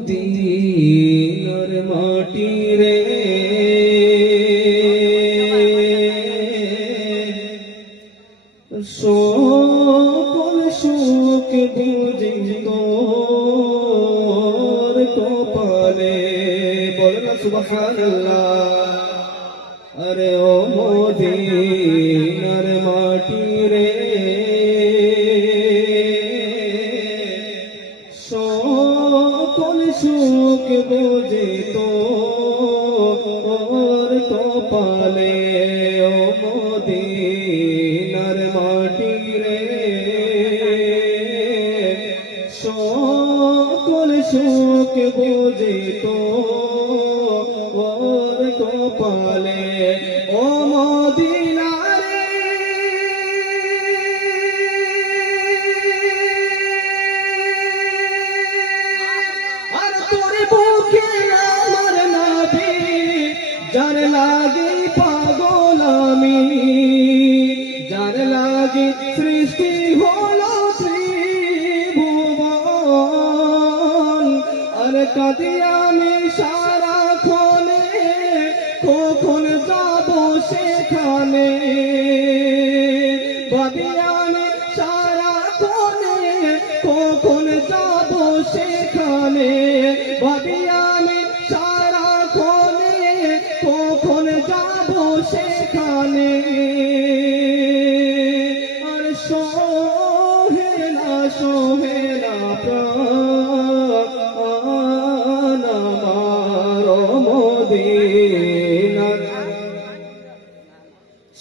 মদিনার মাটি রে সকল সুখ বুঝি তোর কপালে। বলো না সুবহানাল্লাহ। আরে ও মদিনার মাটি রে সকল সুখ বুঝে তোর কপালে। ও মদিনার মাটি রে সকল সুখ বুঝে তোর কপালে। ও মদিনা যার লাগে পাগল আমি, যার লাগে সৃষ্টি হলো ত্রিভুবন। আর কাঁদি আমি সারাক্ষণে, কখন যাব সেখানে। ভাবি আমি সারাক্ষণে, কখন যাব সেখানে। ভাবি আমি কখন যাব সেখানে। আর সোহে না প্রাণ আমার মদিনা।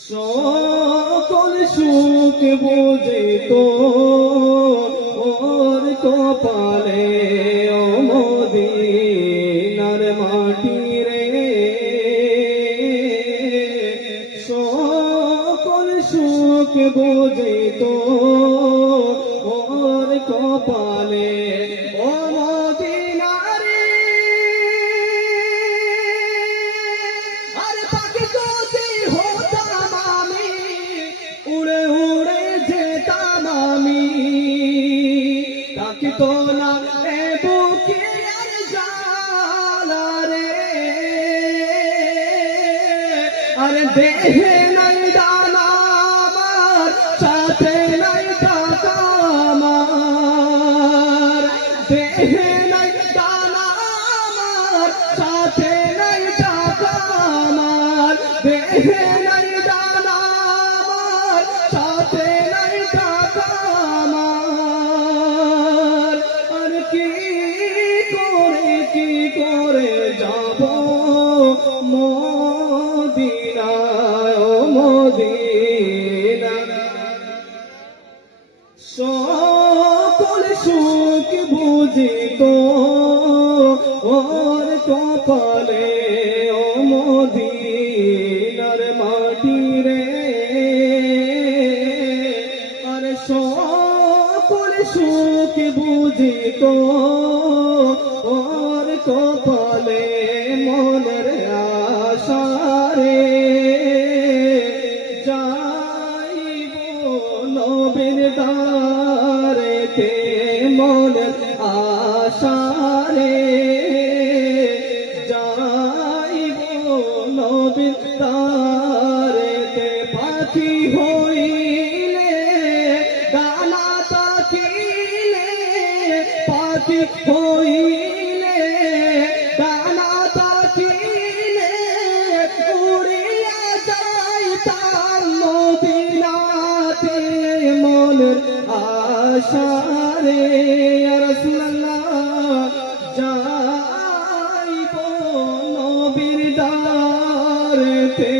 সকল সুখ বুঝে তোর কপালে। ও মদিনার মাটি রে সকল সুখ বুঝে তোর কপালে। ও মদিনা রে আরে পাখি যদি হতাম আমি, উড়ে উড়ে যেতাম আমি। তাকে তো না বুকে আর জ্বালা রে। আরে দেহে নাই দানা আমার, সাথে নাই টাকা আমার। দেহে নাই দানা আমার, সাথে নাই টাকা আমার। দেহে নাই দানা আমার, সাথে নাই টাকা আমার। আর কি করে যাব মদিনায়। ও মদিনা সকল সুখ বুঝি তোর কপালে। ও মদিনার মাটি রে আর সকল সুখ বুঝি তোর কপালে। মনের আশা রে যাইব নবীর দ্বারেতে। মনের আশা রে যাইব নবীর দ্বারেতে। পাখি হইলে ডানা তাকিলে, পাখি হইলে ডানা তাকিলে উড়িয়া যাইতাম মদিনাতে। মনের আশা রে রাসূলুল্লাহ যাইব নবীর দ্বারেতে।